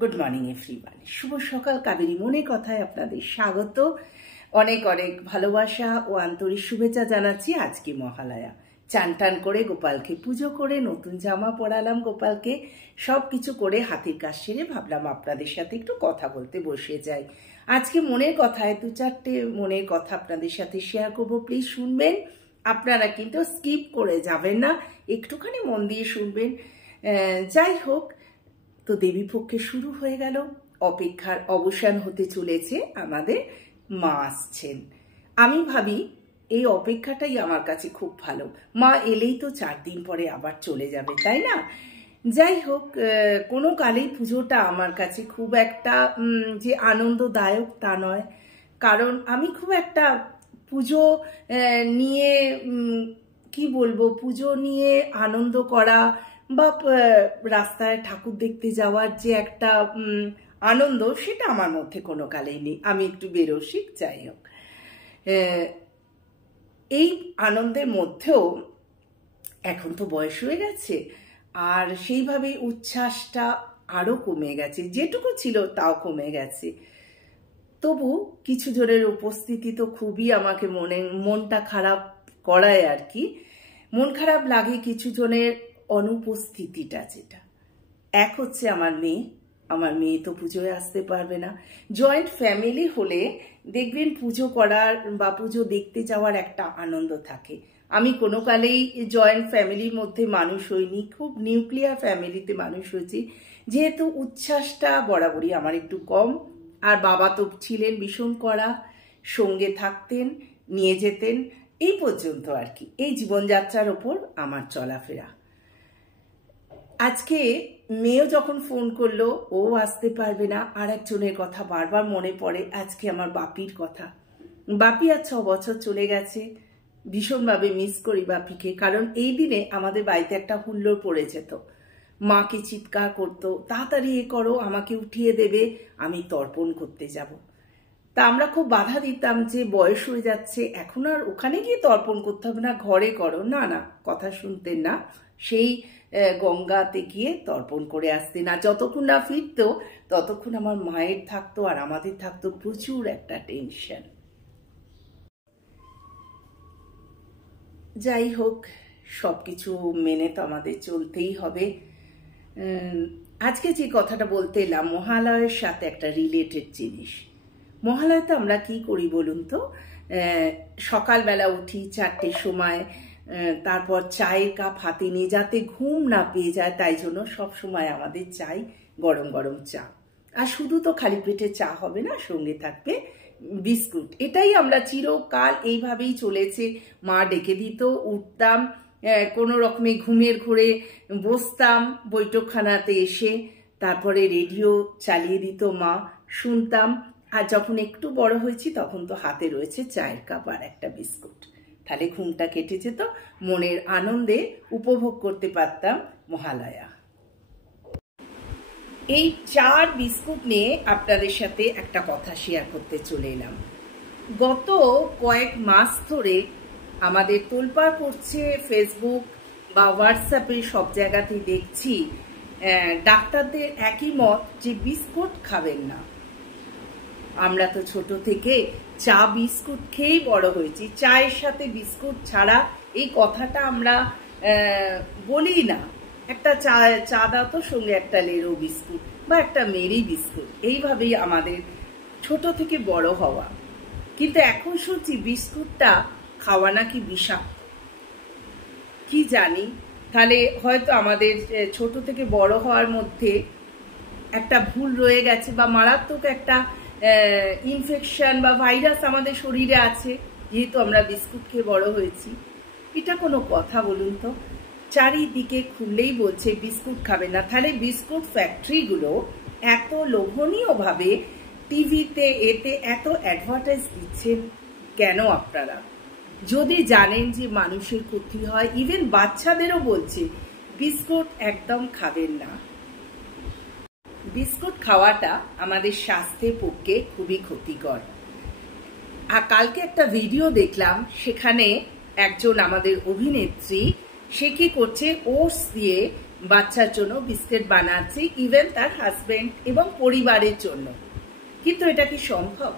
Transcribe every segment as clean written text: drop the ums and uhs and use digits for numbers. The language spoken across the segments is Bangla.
Good morning everyone. শুভ সকাল। কাবেরী মনে কথায় আপনাদের স্বাগত। অনেক অনেক ভালোবাসা ও আন্তরিক শুভেচ্ছা জানাচ্ছি। আজকে মহালয়া, চান টান করে গোপালকে পুজো করে নতুন জামা পরালাম গোপালকে, সব কিছু করে হাতের কাজ সেরে ভাবলাম আপনাদের সাথে একটু কথা বলতে বসে যাই। আজকে মনের কথায় দু চারটে মনের কথা আপনাদের সাথে শেয়ার করবো। প্লিজ শুনবেন, আপনারা কিন্তু স্কিপ করে যাবেন না, একটুখানি মন দিয়ে শুনবেন। যাই হোক, তো দেবীপক্ষে শুরু হয়ে গেল, অপেক্ষার অবসান হতে চলেছে, আমাদের মা আসছেন। আমি ভাবি এই অপেক্ষাটাই আমার কাছে খুব ভালো। মা এলেই তো 4 দিন পরে আবার চলে যাবে, তাই না? যাই হোক, কোনো কালেই পুজোটা আমার কাছে খুব একটা যে আনন্দদায়ক তা নয়, কারণ আমি খুব একটা পুজো নিয়ে কি বলবো, পুজো নিয়ে আনন্দ করা বা রাস্তায় ঠাকুর দেখতে যাওয়ার যে একটা আনন্দ, সেটা আমার মধ্যে কোনো কালেই নেই। আমি একটু বেরসিক। যাই হোক, এই আনন্দের মধ্যেও এখন তো বয়স হয়ে গেছে, আর সেইভাবে উচ্ছ্বাসটা আরও কমে গেছে, যেটুকু ছিল তাও কমে গেছে। তবু কিছু জনের উপস্থিতি তো খুবই আমাকে মনটা খারাপ করায় আর কি। মন খারাপ লাগে কিছু জনের অনুপস্থিতিটা, যেটা এক হচ্ছে আমার মেয়ে তো পুজোয় আসতে পারবে না। জয়েন্ট ফ্যামিলি হলে দেখবেন পুজো করার বা পুজো দেখতে যাওয়ার একটা আনন্দ থাকে। আমি কোনো কালেই জয়েন্ট ফ্যামিলির মধ্যে মানুষ হইনি, খুব নিউক্লিয়ার ফ্যামিলিতে মানুষ হয়েছি, যেহেতু উচ্ছ্বাসটা বরাবরই আমার একটু কম। আর বাবা তো ছিলেন ভীষণ কড়া, সঙ্গে থাকতেন, নিয়ে যেতেন, এই পর্যন্ত আর কি। এই জীবনযাত্রার ওপর আমার চলাফেরা। আজকে মেয়েও যখন ফোন করলো, ও আসতে পারবে না। আর একজনের কথা বারবার মনে পড়ে, আজকে আমার বাপির কথা। বাপি আর 6 বছর চলে গেছে। ভীষণভাবে মিস করি বাপিকে, কারণ এই দিনে আমাদের বাড়িতে একটা হুল্লোড় পড়ে যেত। মাকে চিৎকার করতো, তাড়াতাড়ি এ করো, আমাকে উঠিয়ে দেবে, আমি তর্পণ করতে যাব। তা আমরা খুব বাধা দিতাম যে বয়স হয়ে যাচ্ছে, এখন আর ওখানে গিয়ে তর্পণ করতে হবে না, ঘরে করো। না না, কথা শুনতেন না। সেই গঙ্গাতে গিয়ে তর্পণ করে আসতেন। আর যতক্ষণ না ফিরতো ততক্ষণ আমার মায়ের থাকতো আর আমাদের থাকতো প্রচুর একটা টেনশন। যাই হোক, সবকিছু মেনে তো আমাদের চলতেই হবে। আজকে যে কথাটা বলতে এলাম, মহালয়ের সাথে একটা রিলেটেড জিনিস। মহালয়াতে আমরা কি করি বলুন তো? সকালবেলা উঠি 4টের সময়, তারপর চায়ের কাপ হাতে নিয়ে, যাতে ঘুম না পেয়ে যায় তাই জন্য সব সময় আমাদের চাই গরম গরম চা। আর শুধু তো খালি পেটে চা হবে না, সঙ্গে থাকবে বিস্কুট। এটাই আমরা চিরকাল এইভাবেই চলেছে। মা ডেকে দিত, উঠতাম, কোনো রকমে ঘুমের ঘোরে বসতাম বৈঠকখানাতে এসে, তারপরে রেডিও চালিয়ে দিত মা, শুনতাম। আর যখন একটু বড় হয়েছি তখন তো হাতে রয়েছে চায়ের কাপ আর একটা বিস্কুট, তাহলে ঘুমটা কেটে যেত, মনের আনন্দে উপভোগ করতে পারতাম মহালয়া। এই চা আর বিস্কুট নিয়ে আপনাদের সাথে একটা কথা শেয়ার করতে চলে এলাম। গত কয়েক মাস ধরে আমাদের তোলপাড় করছে ফেসবুক বা হোয়াটসঅ্যাপে, সব জায়গাতেই দেখছি ডাক্তারদের একই মত যে বিস্কুট খাবেন না। আমরা তো ছোট থেকে চা বিস্কুট খেয়েই বড় হয়েছি, চায়ের সাথে বিস্কুট ছাড়া এই কথাটা আমরা বলি না। একটা চা দাও তো, সঙ্গে একটা লেরো বিস্কুট বা একটা মেরি বিস্কুট, এইভাবেই আমাদের ছোট থেকে বড় হওয়া। কিন্তু এখন শুনছি বিস্কুটটা খাওয়া নাকি বিষাক্ত, কি জানি। তাহলে হয়তো আমাদের ছোট থেকে বড় হওয়ার মধ্যে একটা ভুল রয়ে গেছে, বা মারাত্মক একটা ইনফেকশন বা ভাইরাস আমাদের শরীরে আছে, যেহেতু আমরা বিস্কুট খেয়ে বড় হয়েছি। এটা কোনো কথা বলুন তো? চারিদিকে খুললেই বলছে বিস্কুট খাবে না। তাহলে বিস্কুট ফ্যাক্টরিগুলো এত লোভনীয়ভাবে টিভিতে এতে এত অ্যাডভার্টাইজ দিচ্ছেন কেন আপনারা? যদি জানেন যে মানুষের ক্ষতি হয়, ইভেন বাচ্চাদেরও বলছে বিস্কুট একদম খাবেন না। বিস্কুট খাওয়াটা আমাদের স্বাস্থ্যের পক্ষে খুবই ক্ষতিকর। আর কালকে একটা ভিডিও দেখলাম, সেখানে একজন আমাদের অভিনেত্রী, সে কি করছে, ওটস দিয়ে বাচ্চার জন্য বিস্কিট বানাচ্ছি, ইভেন তার হাজবেন্ড এবং পরিবারের জন্য। কিন্তু এটা কি সম্ভব?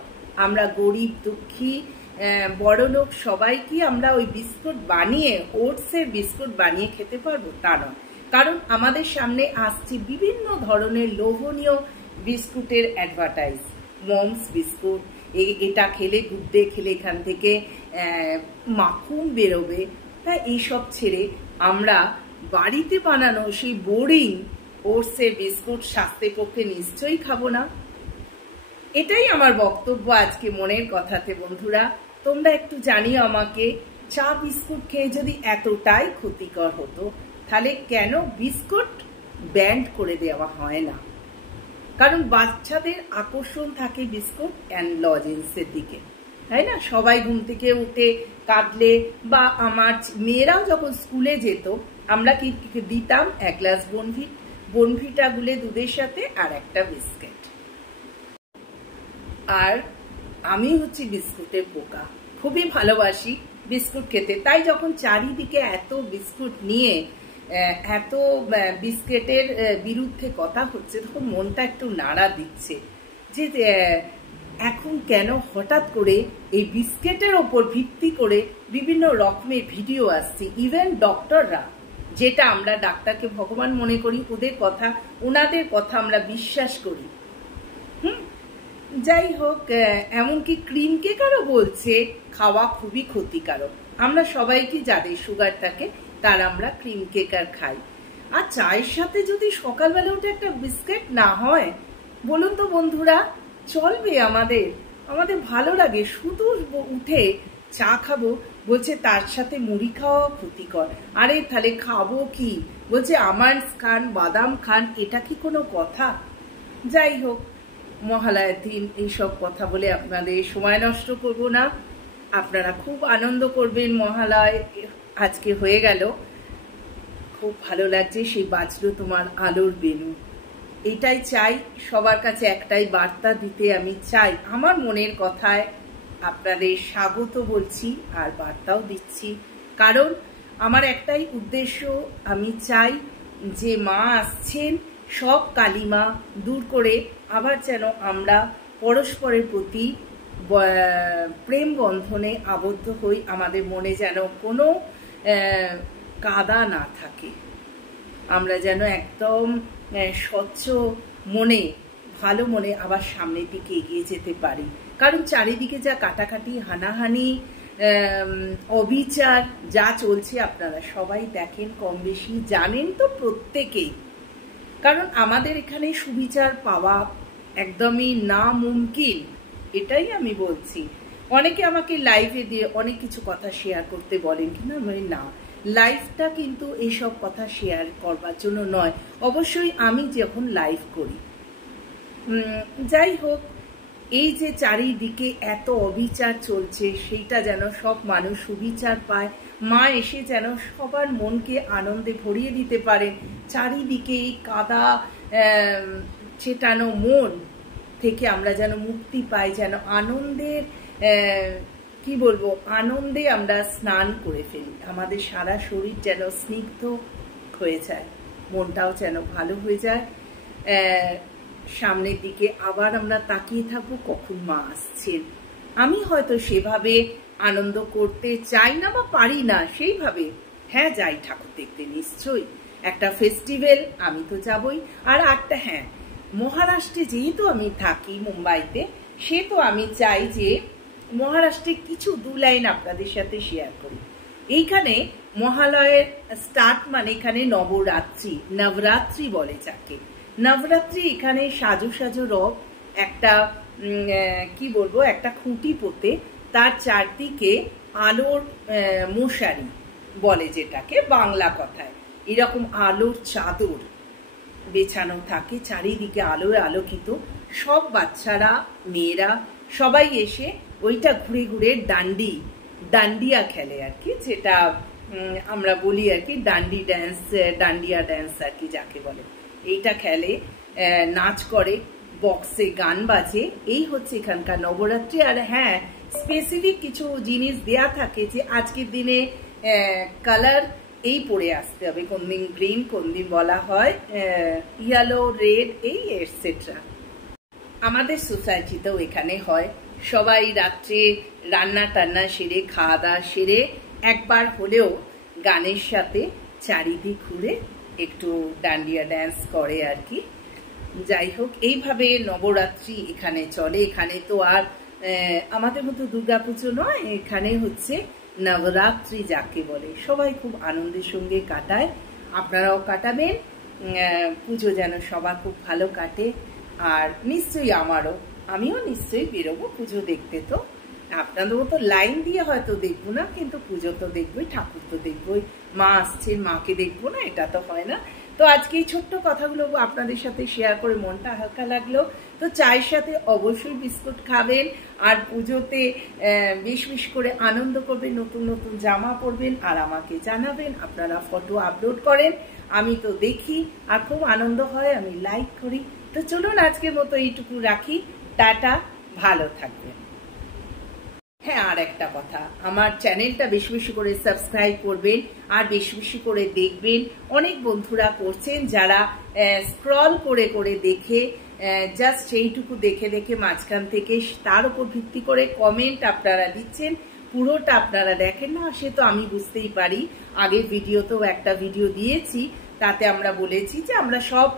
আমরা গরিব দুঃখী বড়লোক সবাই কি আমরা ওই বিস্কুট বানিয়ে, ওটসের বিস্কুট বানিয়ে খেতে পারবো? তা নয়। কারণ আমাদের সামনে আসছে বিভিন্ন ধরনের লোভনীয় বিস্কুটের অ্যাডভার্টাইজ। মমস বিস্কুট, এটা খেলে, গুড্ডে খেলে এখান থেকে মাখন বেরোবে। তাই এইসব ছেড়ে আমরা বাড়িতে বানানো সেই বোরিং ওটসের বিস্কুট স্বাস্থ্যের পক্ষে নিশ্চয়ই খাবো না। এটাই আমার বক্তব্য আজকে মনের কথাতে। বন্ধুরা, তোমরা একটু জানিও আমাকে, চা বিস্কুট খেয়ে যদি এতটাই ক্ষতিকর হতো, তাহলে কেন বিস্কুট ব্যান্ড করে দেওয়া হয় না? কারণ বাচ্চাদের আকর্ষণ থাকে বিস্কুট অ্যান্ড লজেন্সের দিকে, তাই না? সবাই ঘুম থেকে উঠে কাঁদলে, বা আমার মেয়েরাও যখন স্কুলে যেত, আমরা কি দিতাম? এক গ্লাস বনভিটা গুলে দুধের সাথে আর একটা বিস্কিট। আর আমি হচ্ছি বিস্কুটের পোকা, খুবই ভালোবাসি বিস্কুট খেতে। তাই যখন চারিদিকে এত বিস্কুট নিয়ে এত বিস্কিটের বিরুদ্ধে কথা হচ্ছে, তখন মনটা একটু নাড়া দিচ্ছে যে এখন কেন হঠাৎ করে এই বিস্কিটের ওপর ভিত্তি করে বিভিন্ন রকমের ভিডিও আসছে। ইভেন ডক্টররা, যেটা আমরা ডাক্তারকে ভগবান মনে করি, ওনাদের কথা আমরা বিশ্বাস করি। যাই হোক, এমনকি ক্রিম কেকারও বলছে খাওয়া খুবই ক্ষতিকারক। আমরা সবাই কি, যাদের সুগার থাকে তার আমরা ক্রিম কেকার খাই। আর চায়ের সাথে যদি সকালবেলা উঠে একটা বিস্কিট না হয়, বলুন তো বন্ধুরা, চলবে? আমাদের ভালো লাগে শুধু উঠে চা খাবো, বলছে তার সাথে মুড়ি খাওয়া ক্ষতিকর। আরে তাহলে খাবো কি? বলছে আমন্ডস খান, বাদাম খান, এটা কি কোনো কথা? যাই হোক, মহালয়ার দিন এইসব কথা বলে আপনাদের সময় নষ্ট করব না। আপনারা খুব আনন্দ করবেন। মহালয় আজকে হয়ে গেল, খুব ভালো লাগছে। সেই বাজলো তোমার আলোর বেনু। এটাই চাই, সবার কাছে একটাই বার্তা দিতে আমি চাই। আমার মনের কথায় আপনাদের স্বাগত বলছি আর বার্তাও দিচ্ছি, কারণ আমার একটাই উদ্দেশ্য। আমি চাই যে মা আসছেন, সব কালিমা দূর করে আবার যেন আমরা পরস্পরের প্রতি প্রেম বন্ধনে আবদ্ধ হই। আমাদের মনে যেন কোনো কাদা না থাকে, আমরা যেন একদম স্বচ্ছ মনে, ভালো মনে আবার সামনের দিকে এগিয়ে যেতে পারি। কারণ চারিদিকে যা কাটাকাটি, হানাহানি, অবিচার যা চলছে, আপনারা সবাই দেখেন, কম বেশি জানেন তো প্রত্যেকেই। কারণ আমাদের এখানে সুবিচার পাওয়া একদমই না মুমকিন, এটাই আমি বলছি। অনেকে আমাকে লাইভে দিয়ে অনেক কিছু কথা শেয়ার করতে বলেন, কিন্তু আমি না, লাইভটা কিন্তু এইসব কথা শেয়ার করবার জন্য নয়। অবশ্যই আমি যখন লাইভ করি, যাই হোক, এই যে চারিদিকে এত অবিচার চলছে, সেইটা যেন সব মানুষ সুবিচার পায়। মা এসে যেন সবার মনকে আনন্দে ভরিয়ে দিতে পারেন। চারিদিকে এই কাদা ছেটানো মন থেকে আমরা যেন মুক্তি পাই, যেন আনন্দের কি বলবো, আনন্দে আমরা স্নান করে ফেলি। আমাদের সারা শরীর যেন স্নিগ্ধ হয়ে যায়, মনটাও যেন ভালো হয়ে যায়। সামনের দিকে আবার আমরা তাকিয়ে থাকবো কখন মা আসছেন। আমি হয়তো সেভাবে আনন্দ করতে চাই না বা পারি না সেইভাবে, হ্যাঁ যাই ঠাকুর দেখতে নিশ্চয়ই, একটা ফেস্টিভ্যাল আমি তো যাবই। আর একটা, হ্যাঁ, মহারাষ্ট্রে যেহেতু আমি থাকি মুম্বাইতে, সে তো আমি চাই যে মহারাষ্ট্রে কিছু 2 লাইন আপনাদের সাথে শেয়ার করি। এইখানে মহালয়ের স্টার্ট মানে এখানে নবরাত্রি বলে যাকে। নবরাত্রি এখানে সাজো সাজো রব, একটা কি বলবো, একটা খুঁটি পোতে, তার চারদিকে আলোর মশারি বলে যেটাকে বাংলা কথায়, এরকম আলোর চাদর বেছানো থাকে, চারিদিকে আলোয় আলোকিত। সব বাচ্চারা, মেয়েরা সবাই এসে ওইটা ঘুরে ঘুরে ডান্ডিয়া খেলে আর কি, যেটা আমরা বলি আর কি ডান্ডিয়া ড্যান্স আর কি যাকে বলে, এইটা খেলে, নাচ করে, বক্সে গান বাজে। এই হচ্ছে এখানকার নবরাত্রি। আর হ্যাঁ, স্পেসিফিক কিছু জিনিস দেয়া থাকে যে আজকের দিনে কালার এই পরে আসতে হবে, কোনদিন গ্রিন, কোনদিন বলা হয় ইয়েলো, রেড, এই এটসেট্রা। আমাদের সোসাইটিতেও এখানে হয়, সবাই রাত্রে রান্না টান্না সেরে খাওয়া দাওয়া সেরে একবার হলেও গানের সাথে চারিদিক ঘুরে একটু ডান্ডিয়া ড্যান্স করে আর কি। যাই হোক, এইভাবে নবরাত্রি এখানে চলে। এখানে তো আর আমাদের মতো দুর্গাপুজো নয়, এখানে হচ্ছে নবরাত্রি যাকে বলে। সবাই খুব আনন্দের সঙ্গে কাটায়, আপনারাও কাটাবেন। পুজো যেন সবার খুব ভালো কাটে। আর নিশ্চয়ই আমিও নিশ্চয়ই বেরোবো পুজো দেখতে। তো আপনাদের মতো লাইন দিয়ে হয়তো দেখবো না, কিন্তু পুজো তো দেখবোই, ঠাকুর তো দেখবোই। মা আসছেন, মাকে দেখবো না, এটা তো হয় না। তো আজকে এই ছোট্ট কথাগুলো আপনাদের সাথে শেয়ার করে মনটা হালকা লাগলো। তো চায়ের সাথে অবশ্যই বিস্কুট খাবেন, আর পুজোতে বেশ বেশ করে আনন্দ করবেন, নতুন নতুন জামা পরবেন, আর আমাকে জানাবেন। আপনারা ফটো আপলোড করেন, আমি তো দেখি আর খুব আনন্দ হয়, আমি লাইক করি। তো চলুন আজকের মতো এইটুকু রাখি। টাটা, ভালো থাকবেন। হ্যাঁ, আর একটা কথা, আমার চ্যানেলটা বেশি বেশি করে সাবস্ক্রাইব করবেন আর বেশি বেশি করে দেখবেন। অনেক বন্ধুরা করছেন যারা স্ক্রল করে করে দেখে, জাস্ট সেইটুকু দেখে দেখে মাঝখান থেকে তার উপর ভিত্তি করে কমেন্ট আপনারা দিচ্ছেন, পুরোটা আপনারা দেখেন না। সে তো আমি বুঝতেই পারি, আগের ভিডিওতেও একটা ভিডিও দিয়েছি, তাতে আমরা বলেছি যে আমরা সব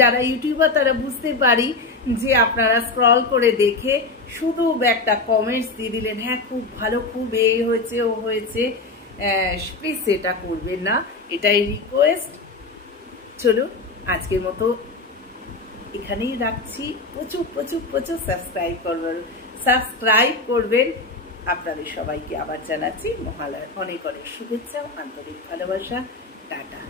যারা ইউটিউবার তারা বুঝতে পারি যে আপনারা স্ক্রল করে দেখে শুধু একটা কমেন্টস দিয়ে দিলেন, হ্যাঁ খুব ভালো, খুব এই হয়েছে ও হয়েছে। প্লিজ সেটা করবেন না, এটাই রিকোয়েস্ট। চলুন আজকের মতো এখানেই রাখছি। প্রচুর প্রচুর প্রচুর সাবস্ক্রাইব করবেন। আপনাদের সবাইকে আবার জানাচ্ছি মহালয়ার অনেক অনেক শুভেচ্ছা, আন্তরিক ভালোবাসা। টাটা।